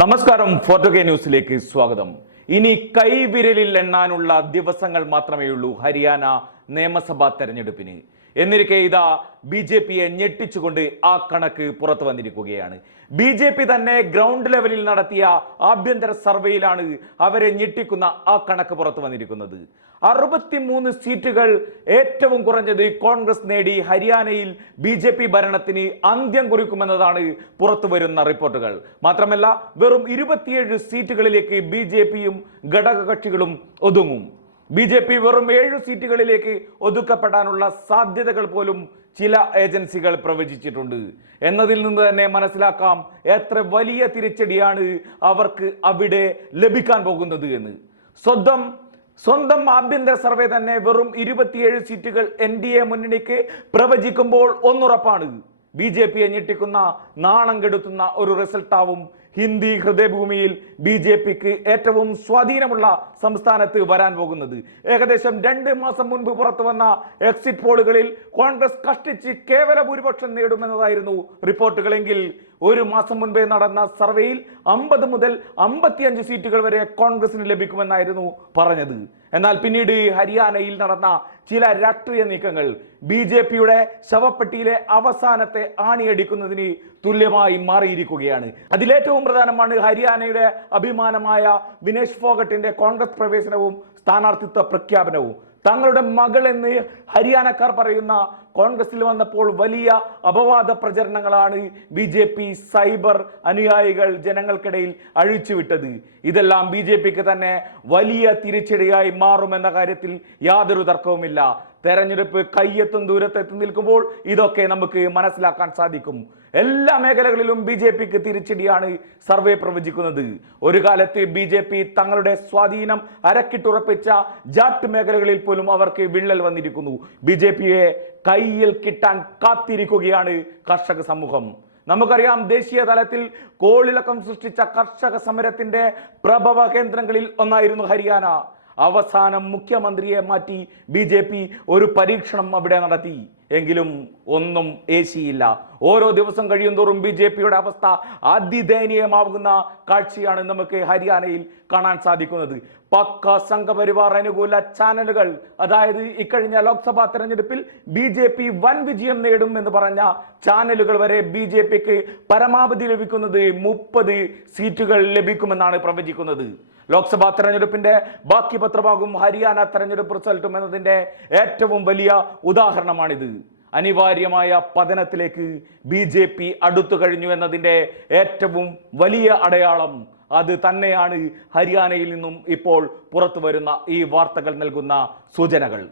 നമസ്കാരം, ഫോർട്ടുഗേ ന്യൂസിലേക്ക് സ്വാഗതം. ഇനി കൈവിരലിൽ എണ്ണാനുള്ള ദിവസങ്ങൾ മാത്രമേയുള്ളൂ ഹരിയാന നിയമസഭാ തെരഞ്ഞെടുപ്പിന്. എന്നിരിക്കെ ഇതാ BJPയെ ഞെട്ടിച്ചുകൊണ്ട് ആ കണക്ക് പുറത്തു വന്നിരിക്കുകയാണ്. BJP തന്നെ ഗ്രൗണ്ട് ലെവലിൽ നടത്തിയ ആഭ്യന്തര സർവേയിലാണ് അവരെ ഞെട്ടിക്കുന്ന ആ കണക്ക് പുറത്തു വന്നിരിക്കുന്നത്. 63 സീറ്റുകൾ ഏറ്റവും കുറഞ്ഞത് കോൺഗ്രസ് നേടി ഹരിയാനയിൽ BJP ഭരണത്തിന് അന്ത്യം കുറിക്കുമെന്നതാണ് പുറത്തു വരുന്ന റിപ്പോർട്ടുകൾ. മാത്രമല്ല, വെറും 27 സീറ്റുകളിലേക്ക് BJPയും ഘടകകക്ഷികളും ഒതുങ്ങും. BJP വെറും 7 സീറ്റുകളിലേക്ക് ഒതുക്കപ്പെടാനുള്ള സാധ്യതകൾ പോലും ചില ഏജൻസികൾ പ്രവചിച്ചിട്ടുണ്ട്. എന്നതിൽ നിന്ന് തന്നെ മനസ്സിലാക്കാം എത്ര വലിയ തിരിച്ചടിയാണ് അവർക്ക് അവിടെ ലഭിക്കാൻ പോകുന്നത് എന്ന്. സ്വന്തം ആഭ്യന്തര സർവേ തന്നെ വെറും 27 സീറ്റുകൾ NDA മുന്നണിക്ക് പ്രവചിക്കുമ്പോൾ ഒന്നുറപ്പാണ്, BJPയെ ഞെട്ടിക്കുന്ന നാണം കെടുത്തുന്ന ഒരു റിസൾട്ടാവും ഹിന്ദി ഹൃദയഭൂമിയിൽ BJPക്ക് ഏറ്റവും സ്വാധീനമുള്ള സംസ്ഥാനത്ത് വരാൻ പോകുന്നത്. ഏകദേശം 2 മാസം മുൻപ് പുറത്തു വന്ന എക്സിറ്റ് പോളുകളിൽ കോൺഗ്രസ് കഷ്ടിച്ച് കേവല ഭൂരിപക്ഷം നേടുമെന്നതായിരുന്നു റിപ്പോർട്ടുകളെങ്കിൽ 1 മാസം മുൻപേ നടന്ന സർവേയിൽ 50 മുതൽ 55 സീറ്റുകൾ വരെ കോൺഗ്രസിന് ലഭിക്കുമെന്നായിരുന്നു പറഞ്ഞത്. എന്നാൽ പിന്നീട് ഹരിയാനയിൽ നടന്ന ചില രാഷ്ട്രീയ നീക്കങ്ങൾ BJPയുടെ ശവപ്പെട്ടിയിലെ അവസാനത്തെ ആണിയടിക്കുന്നതിന് തുല്യമായി മാറിയിരിക്കുകയാണ്. അതിലേറ്റവും പ്രധാനമാണ് ഹരിയാനയുടെ അഭിമാനമായ വിനേഷ് ഫോഗട്ടിന്റെ കോൺഗ്രസ് പ്രവേശനവും സ്ഥാനാർത്ഥിത്വ പ്രഖ്യാപനവും. തങ്ങളുടെ മകൾ എന്ന് ഹരിയാനക്കാർ പറയുന്ന കോൺഗ്രസിൽ വന്നപ്പോൾ വലിയ അപവാദ പ്രചരണങ്ങളാണ് BJP സൈബർ അനുയായികൾ ജനങ്ങൾക്കിടയിൽ അഴിച്ചുവിട്ടത്. ഇതെല്ലാം BJPക്ക് തന്നെ വലിയ തിരിച്ചടിയായി മാറുമെന്ന കാര്യത്തിൽ യാതൊരു തർക്കവുമില്ല. തെരഞ്ഞെടുപ്പ് കയ്യെത്തും ദൂരത്തെത്തി നിൽക്കുമ്പോൾ ഇതൊക്കെ നമുക്ക് മനസ്സിലാക്കാൻ സാധിക്കും. എല്ലാ മേഖലകളിലും BJPക്ക് തിരിച്ചടിയാണ് സർവേ പ്രവചിക്കുന്നത്. ഒരു കാലത്ത് BJP തങ്ങളുടെ സ്വാധീനം അരക്കിട്ടുറപ്പിച്ച ജാട്ട് മേഖലകളിൽ പോലും അവർക്ക് വിള്ളൽ വന്നിരിക്കുന്നു. BJPയെ കയ്യിൽ കിട്ടാൻ കാത്തിരിക്കുകയാണ് കർഷക സമൂഹം. നമുക്കറിയാം, ദേശീയ തലത്തിൽ കോളിളക്കം സൃഷ്ടിച്ച കർഷക സമരത്തിന്റെ പ്രഭവ കേന്ദ്രങ്ങളിൽ ഒന്നായിരുന്നു ഹരിയാന. അവസാനം മുഖ്യമന്ത്രിയെ മാറ്റി BJP ഒരു പരീക്ഷണം അവിടെ നടത്തി. എങ്കിലും ഒന്നും ഏശിയില്ല. ഓരോ ദിവസം കഴിയുന്തോറും BJPയുടെ അവസ്ഥ അതിദയനീയമാകുന്ന കാഴ്ചയാണ് നമുക്ക് ഹരിയാനയിൽ കാണാൻ സാധിക്കുന്നത്. പക്ക സംഘപരിവാർ അനുകൂല ചാനലുകൾ, അതായത് ഇക്കഴിഞ്ഞ ലോക്സഭാ തെരഞ്ഞെടുപ്പിൽ BJP വൻ വിജയം നേടും എന്ന് പറഞ്ഞ ചാനലുകൾ വരെ BJPക്ക് പരമാവധി ലഭിക്കുന്നത് 30 സീറ്റുകൾ ലഭിക്കുമെന്നാണ് പ്രവചിക്കുന്നത്. ലോക്സഭാ തെരഞ്ഞെടുപ്പിന്റെ ബാക്കി പത്രമാകും ഹരിയാന തെരഞ്ഞെടുപ്പ് റിസൾട്ടും എന്നതിന്റെ ഏറ്റവും വലിയ ഉദാഹരണമാണിത്. അനിവാര്യമായ പതനത്തിലേക്ക് BJP അടുത്തു കഴിഞ്ഞു എന്നതിന്റെ ഏറ്റവും വലിയ അടയാളം അത് തന്നെയാണ് ഹരിയാനയിൽ നിന്നും ഇപ്പോൾ പുറത്തു വരുന്ന ഈ വാർത്തകൾ നൽകുന്ന സൂചനകൾ.